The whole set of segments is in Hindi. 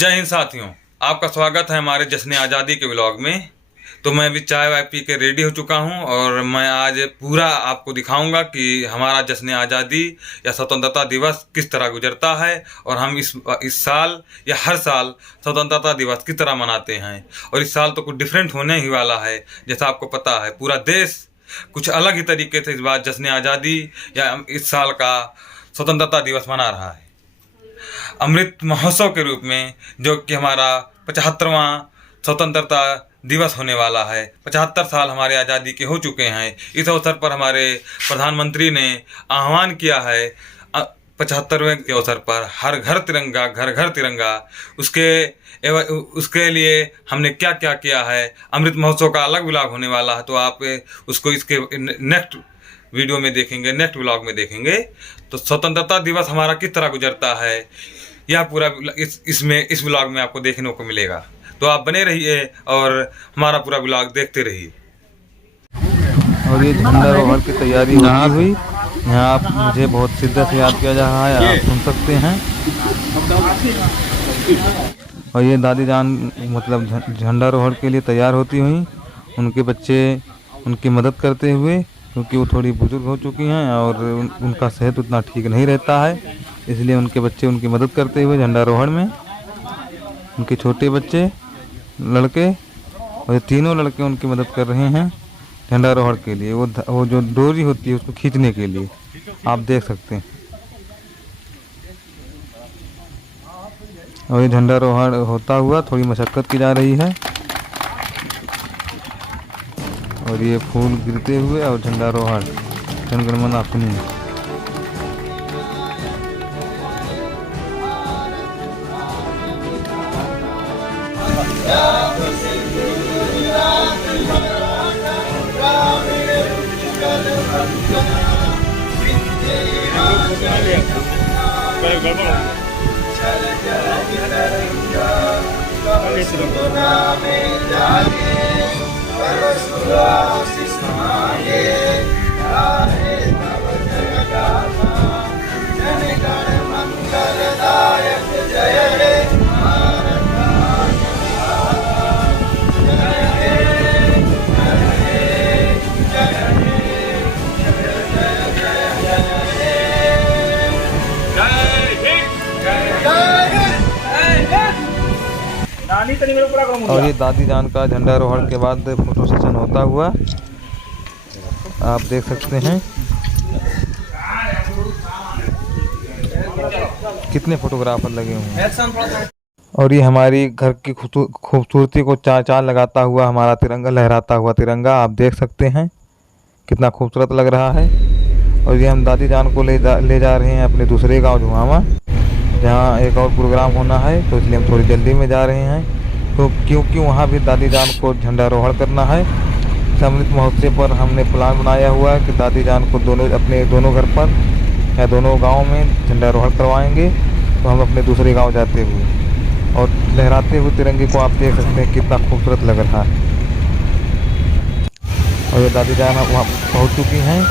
जय हिंद साथियों, आपका स्वागत है हमारे जश्न आज़ादी के व्लॉग में। तो मैं भी चाय वाय पी के रेडी हो चुका हूं और मैं आज पूरा आपको दिखाऊंगा कि हमारा जश्न आज़ादी या स्वतंत्रता दिवस किस तरह गुजरता है और हम इस साल या हर साल स्वतंत्रता दिवस किस तरह मनाते हैं। और इस साल तो कुछ डिफरेंट होने ही वाला है। जैसा आपको पता है, पूरा देश कुछ अलग ही तरीके से इस बार जश्न आज़ादी या इस साल का स्वतंत्रता दिवस मना रहा है, अमृत महोत्सव के रूप में, जो कि हमारा 75वां स्वतंत्रता दिवस होने वाला है। 75 साल हमारे आज़ादी के हो चुके हैं। इस अवसर पर हमारे प्रधानमंत्री ने आह्वान किया है 75वें के अवसर पर हर घर तिरंगा, घर घर तिरंगा। उसके लिए हमने क्या क्या किया है। अमृत महोत्सव का अलग व्लॉग होने वाला है, तो आप उसको इसके नेक्स्ट वीडियो में देखेंगे, नेक्स्ट व्लॉग में देखेंगे। तो स्वतंत्रता दिवस हमारा किस तरह गुजरता है यह पूरा इस व्लॉग में आपको देखने को मिलेगा। तो आप बने रहिए और हमारा पूरा व्लॉग देखते रहिए। और ये झंडारोहण की तैयारी होती हुई यहाँ आप मुझे बहुत शिद्दत से याद किया जा रहा है, आप सुन सकते हैं। और ये दादी जान मतलब झंडारोहण के लिए तैयार होती हुई, उनके बच्चे उनकी मदद करते हुए, क्योंकि वो थोड़ी बुजुर्ग हो चुकी हैं और उनका सेहत उतना ठीक नहीं रहता है, इसलिए उनके बच्चे उनकी मदद करते हुए झंडारोहण में, उनके छोटे बच्चे लड़के और ये तीनों लड़के उनकी मदद कर रहे हैं झंडारोहण के लिए। वो जो डोरी होती है उसको खींचने के लिए, आप देख सकते हैं। और ये झंडारोहण होता हुआ थोड़ी मशक्क़त की जा रही है और ये फूल गिरते हुए और झंडारोहण जनगणमन अपनी। और ये दादी जान का झंडारोहण के बाद फोटो सेशन होता हुआ आप देख सकते हैं। कितने फोटोग्राफर लगे हुए हैं। और ये हमारी घर की खूबसूरती को चार लगाता हुआ हमारा तिरंगा, लहराता हुआ तिरंगा आप देख सकते हैं, कितना खूबसूरत लग रहा है। और ये हम दादी जान को ले जा रहे हैं अपने दूसरे गांव झुमावा, जहाँ एक और प्रोग्राम होना है, तो इसलिए हम थोड़ी जल्दी में जा रहे हैं। तो क्योंकि वहाँ भी दादी जान को झंडारोहण करना है, अमृत महोत्सव पर हमने प्लान बनाया हुआ है कि दादी जान को अपने दोनों घर पर या दोनों गाँव में झंडारोहण करवाएंगे। तो हम अपने दूसरे गाँव जाते हुए और लहराते हुए तिरंगे को आप देख सकते हैं, कितना खूबसूरत लग रहा है। और ये दादी जान वहाँ पहुँच चुकी हैं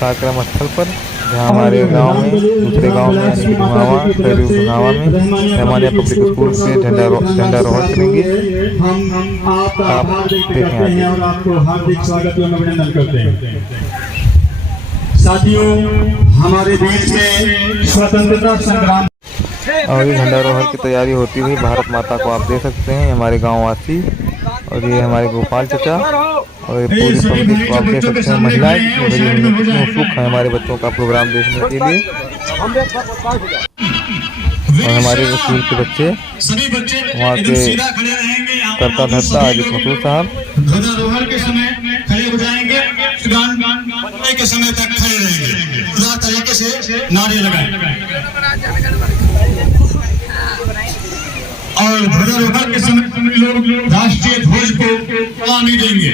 कार्यक्रम स्थल पर, जहाँ हमारे गांव में, दूसरे गांव में यानी कि धुआवा में रहमानिया पब्लिक स्कूल से झंडारोहण करेंगे। आप देखें और आपको हार्दिक स्वागत एवं अभिनंदन करते हैं। साथियों, हमारे बीच में स्वतंत्रता संग्राम और ये झंडारोहण की तैयारी होती हुई भारत माता को आप देख सकते हैं, हमारे गाँव वासी। और ये हमारे गोपाल चचा और ये पूरी पंक्ति को आप देख सकते हैं। महिलाएं कितनी उत्सुक हैं हमारे बच्चों का प्रोग्राम देखने के लिए। और हमारे स्कूल के बच्चे वहाँ के करता धरता अजित मसूद साहब ध्वजारोहण के समय खड़े हो जाएंगे, गान बनने के समय तक खड़े रहेंगे, पूरा तरीके से नारे लगाएं। और ध्वजारोहण के समय लोग राष्ट्रीय ध्वज को उड़ाने देंगे।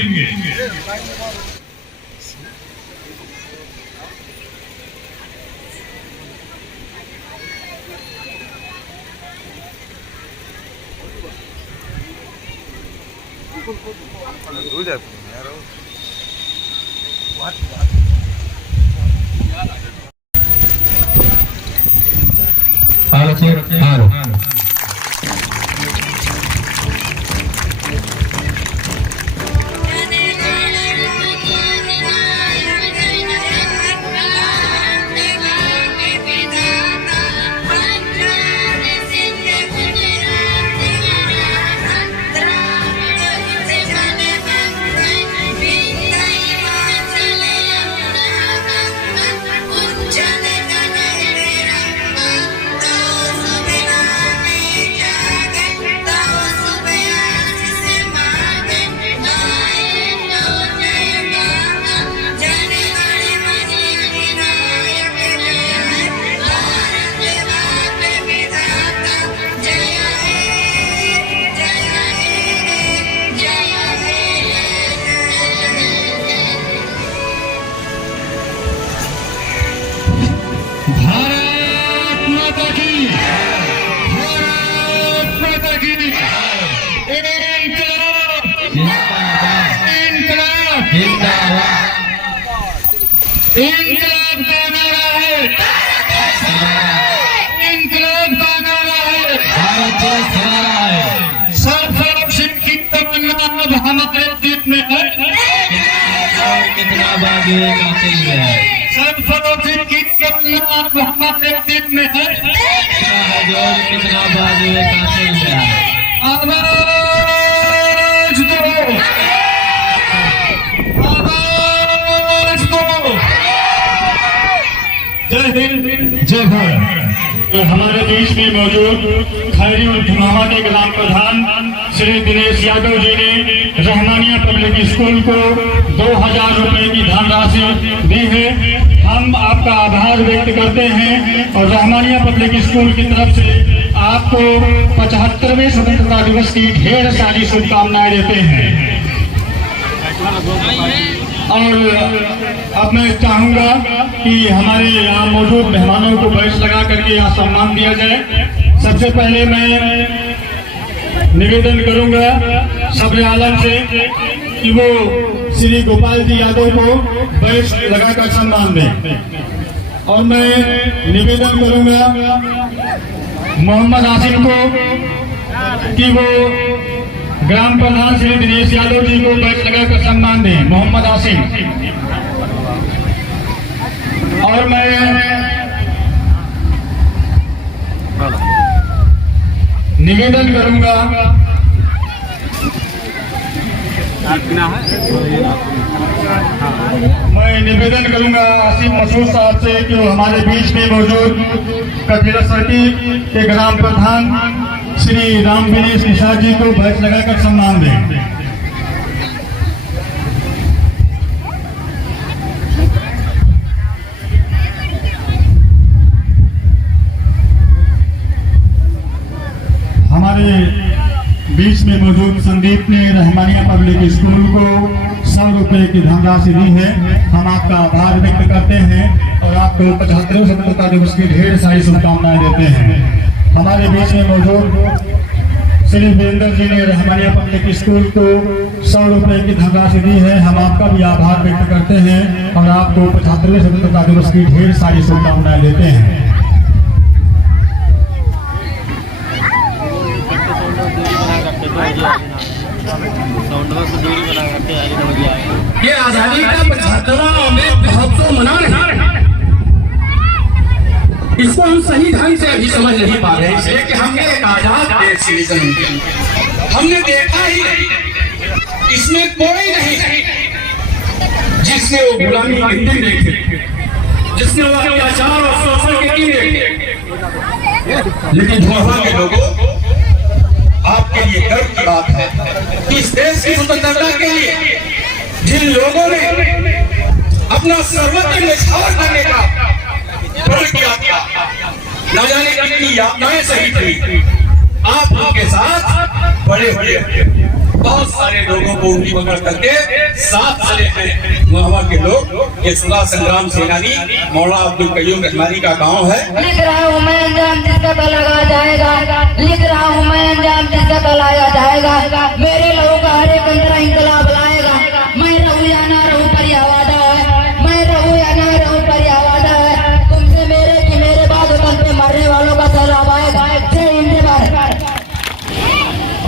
इनकलाब का नारा है, इनकलाब का नारा है, भारत देश हमारा है। सरफरोशी की तमन्ना अब हमारे दिल में है, कितना बागी कातिल है। सरफरोशी की तमन्ना अब हमारे दिल में है, कितना बागी कातिल है। आवाज दो, आवाज दो। जय हिंद, जय भारत। हमारे बीच में मौजूद खैरी और धुमावा के ग्राम प्रधान श्री दिनेश यादव जी ने रहमानिया पब्लिक स्कूल को 2000 रुपए की धनराशि दी है। हम आपका आभार व्यक्त करते हैं और रहमानिया पब्लिक स्कूल की तरफ से आपको 75वें स्वतंत्रता दिवस की ढेर सारी शुभकामनाएं देते हैं। और अब मैं चाहूंगा कि हमारे यहाँ मौजूद मेहमानों को बैच लगा करके यहाँ सम्मान दिया जाए। सबसे पहले मैं निवेदन करूंगा सब्र आलम से कि वो श्री गोपाल जी यादव को बैच लगाकर सम्मान दें। और मैं निवेदन करूंगा मोहम्मद आसिम को कि वो ग्राम प्रधान श्री दिनेश यादव जी को बैच लगाकर सम्मान दें, मोहम्मद आसिम। और मैं निवेदन करूंगा आसिम मसूद साहब से कि वो हमारे बीच में मौजूद कबीरा सर्किट के ग्राम प्रधान श्री राम विनेश निषाद जी को बैच लगाकर सम्मान दें। हमारे बीच में मौजूद संदीप ने रहमानिया पब्लिक स्कूल को 100 रुपए की धनराशि दी है। हम आपका आभार व्यक्त करते हैं और आपको 75वें स्वतंत्रता दिवस की ढेर सारी शुभकामनाएं देते हैं। हमारे बीच में मौजूद श्री वीरेंद्र जी ने रहमानिया पब्लिक स्कूल को 100 रुपए की धनराशि दी है। हम आपका भी आभार व्यक्त करते हैं और आपको 75वें स्वतंत्रता दिवस की ढेर सारी शुभकामनाएं देते हैं। ये आजादी का 75वां अमृत महोत्सव मना रहे हैं। इसको हम सही ढंग से अभी समझ नहीं पा रहे हैं, इसलिए कि हमने एक आजाद देश सिटीजन हमने देखा ही नहीं, इसमें कोई नहीं जिसने वो गुलामी के दिन देखे, जिसने वो अत्याचार और शोषण के दिन देखे। लेकिन धुआं के लोगों, आपके लिए गर्व की बात है कि इस देश की स्वतंत्रता के लिए जिन लोगों ने अपना सर्वस्व न्यौछावर करने का प्रण किया था, न जाने कितनी यातनाएं सही थी, आप उनके साथ बड़े बड़े बहुत सारे लोगों को उंगली पकड़ करके साथ चले हैं। वहाँ के लोग, ये स्वतंत्रता संग्राम सेनानी मौलाना अब्दुल कयूम रहमानी का गांव है। लिख रहा हूँ मैं अंजाम जिसका कलाया जाएगा, लिख रहा हूँ मैं अंजाम जिसका कलाया जाएगा। मेरे लोगों का हर एक अंतरा इंकलाब लाएगा। मैं रहूँ या ना रहूँ पर यह वादा है, मैं रहूँ या ना रहूँ पर यह वादा है। तुमसे मेरे की मेरे बाद वतन पे मरने वालों का सैलाब आएगा। जय हिंद, जय भारत।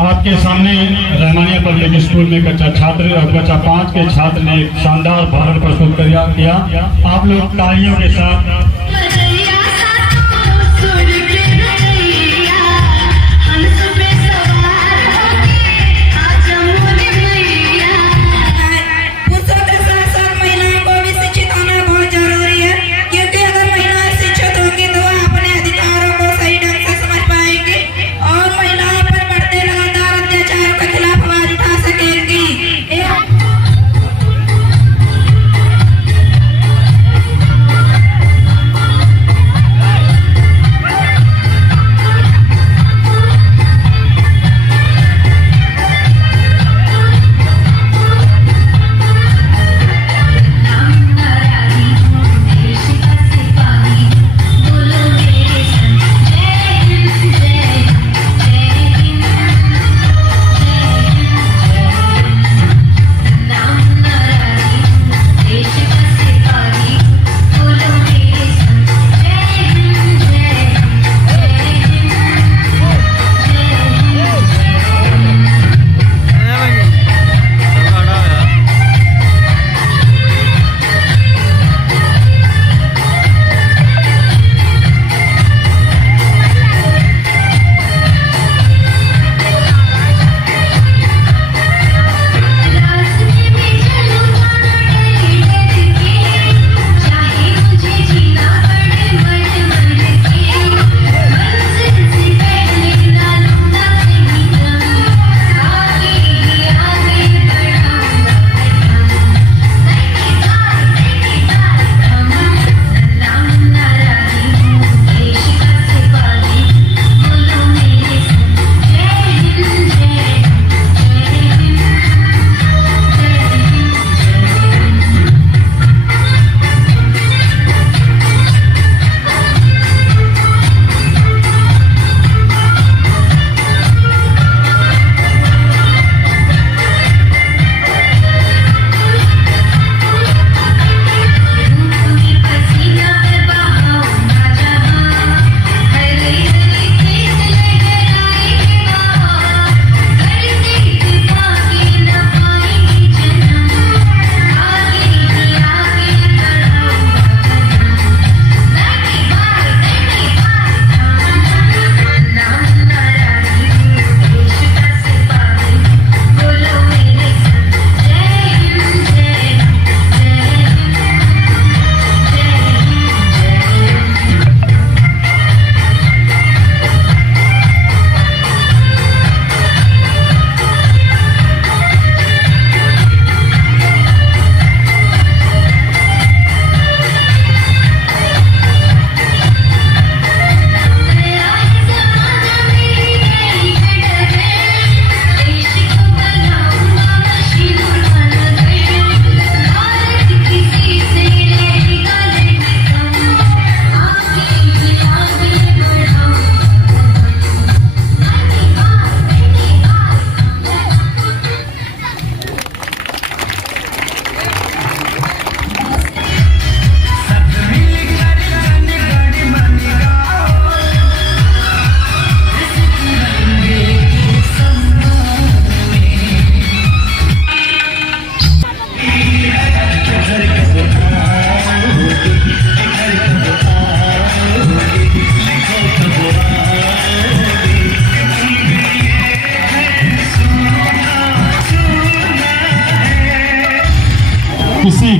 आपके सामने रहमानिया पब्लिक स्कूल में कक्षा 5 के छात्र ने एक शानदार भाषण प्रस्तुत किया। आप लोग तालियों के साथ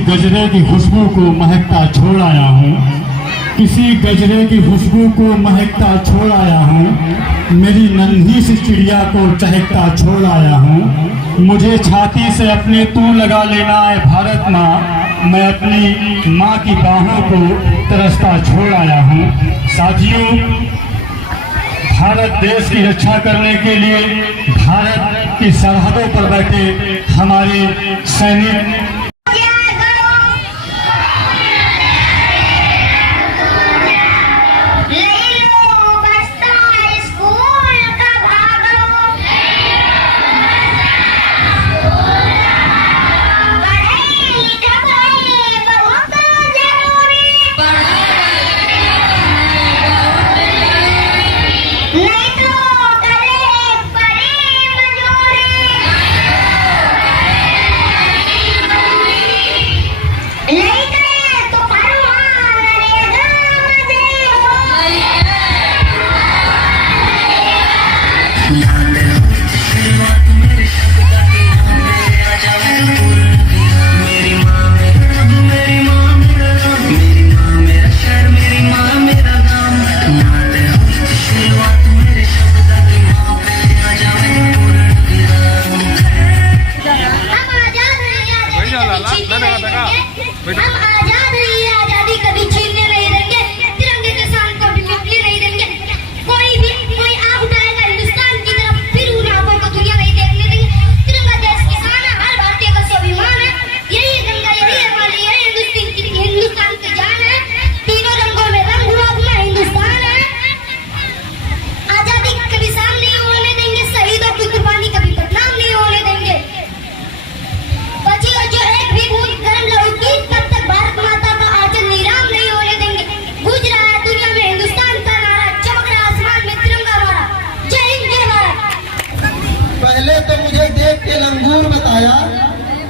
गजरे की खुशबू को महकता छोड़ आया हूँ, किसी गजरे की खुशबू को महकता छोड़ आया हूँ, मेरी नन्ही सी चिड़िया को चहकता छोड़ आया हूँ। मुझे छाती से अपने तू लगा लेना है भारत माँ, मैं अपनी माँ की बाहों को तरसता छोड़ आया हूँ। साथियों, भारत देश की रक्षा करने के लिए भारत की सरहदों पर बैठे हमारे सैनिक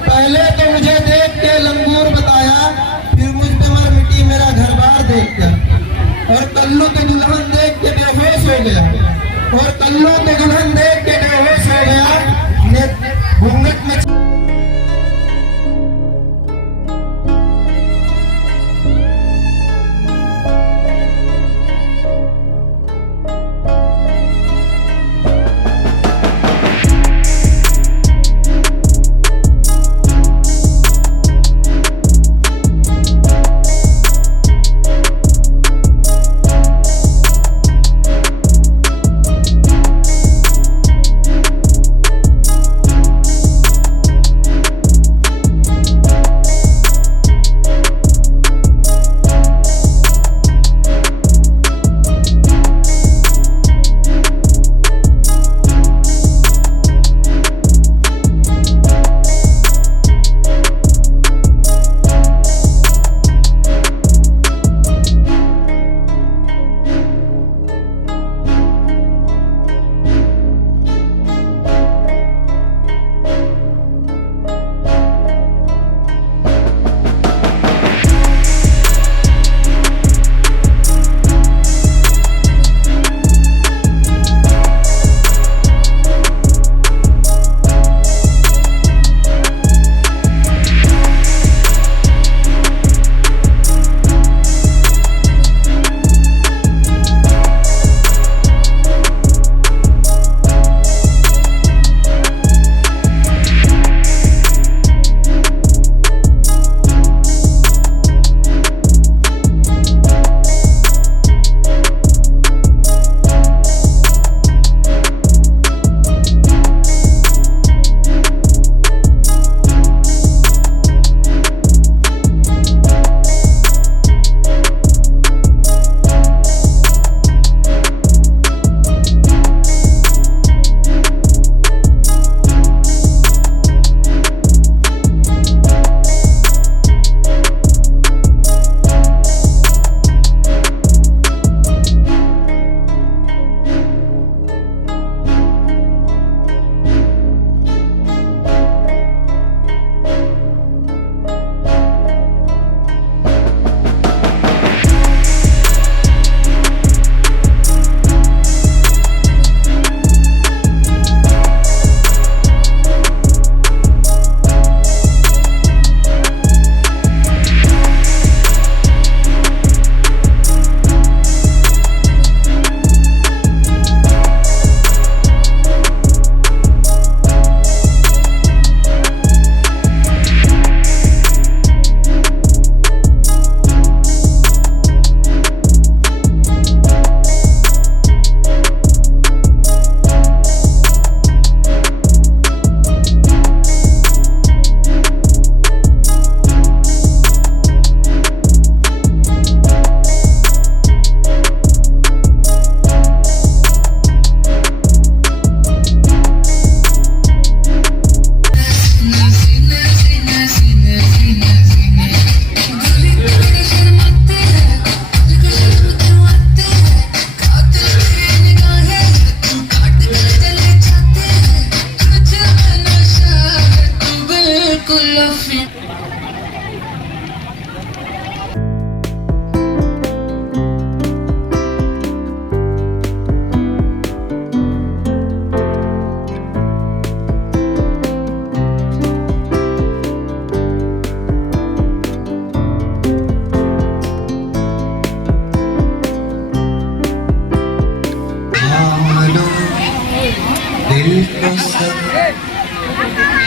पहले तो मुझे देख के लंगूर बताया, फिर मुझ पे मर मिट्टी मेरा घर बार देख कर, और कल्लू तो दुल्हन देख के बेहोश हो गया, और कल्लू तो दुल्हन देख के बेहोश हो गया। घूंघट में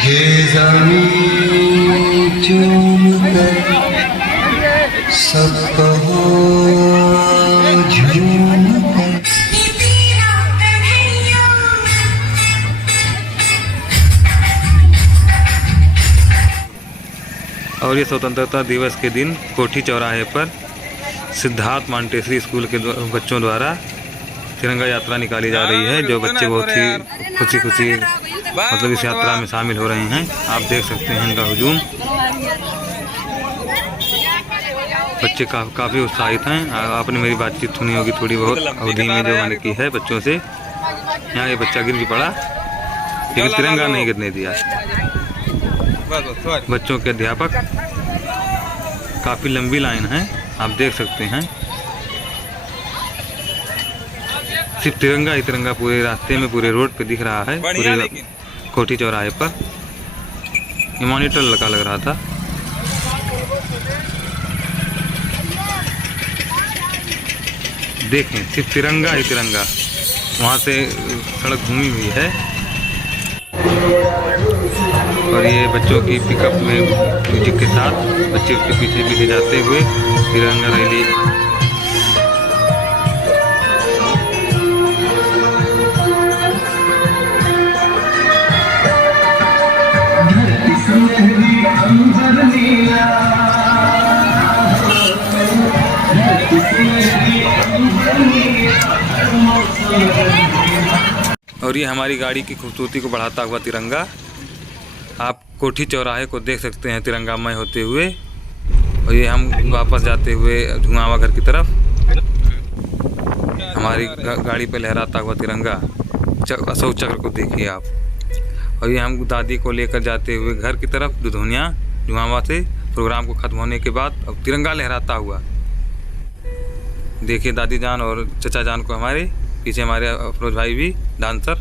ये ज़मीं चूम कर सबको झूम कर। और ये स्वतंत्रता दिवस के दिन कोठी चौराहे पर सिद्धार्थ मॉन्टेसरी स्कूल के बच्चों द्वारा तिरंगा यात्रा निकाली जा रही है, जो बच्चे बहुत ही खुशी खुशी मतलब इस यात्रा में शामिल हो रहे हैं। आप देख सकते हैं इनका हुजूम, बच्चे काफ़ी उत्साहित हैं। आपने मेरी बातचीत सुनी होगी थोड़ी बहुत अवधि में जो मैंने की है बच्चों से। यहाँ ये बच्चा गिर भी पड़ा लेकिन तिरंगा नहीं गिरने दिया। बच्चों के अध्यापक, काफ़ी लंबी लाइन है, आप देख सकते हैं। सिर्फ तिरंगा ही तिरंगा पूरे रास्ते में, पूरे रोड पे दिख रहा है, पूरे कोठी चौराहे पर। ये मॉनिटर लग रहा था। देखें, सिर्फ तिरंगा ही तिरंगा। वहाँ से सड़क घूमी हुई है और ये बच्चों की पिकअप में म्यूजिक के साथ बच्चे उसके पीछे पीछे जाते हुए तिरंगा रैली। और ये हमारी गाड़ी की खूबसूरती को बढ़ाता हुआ तिरंगा। आप कोठी चौराहे को देख सकते हैं तिरंगामय होते हुए। और ये हम वापस जाते हुए धुआंवा घर की तरफ, हमारी गाड़ी पे लहराता हुआ तिरंगा, अशोक चक्र को देखिए आप। और ये हम दादी को लेकर जाते हुए घर की तरफ दुधोनिया धुआंवा से, प्रोग्राम को ख़त्म होने के बाद अब तिरंगा लहराता हुआ। देखिए दादी जान और चचा जान को, हमारे पीछे हमारे अफरोज भाई भी डांसर।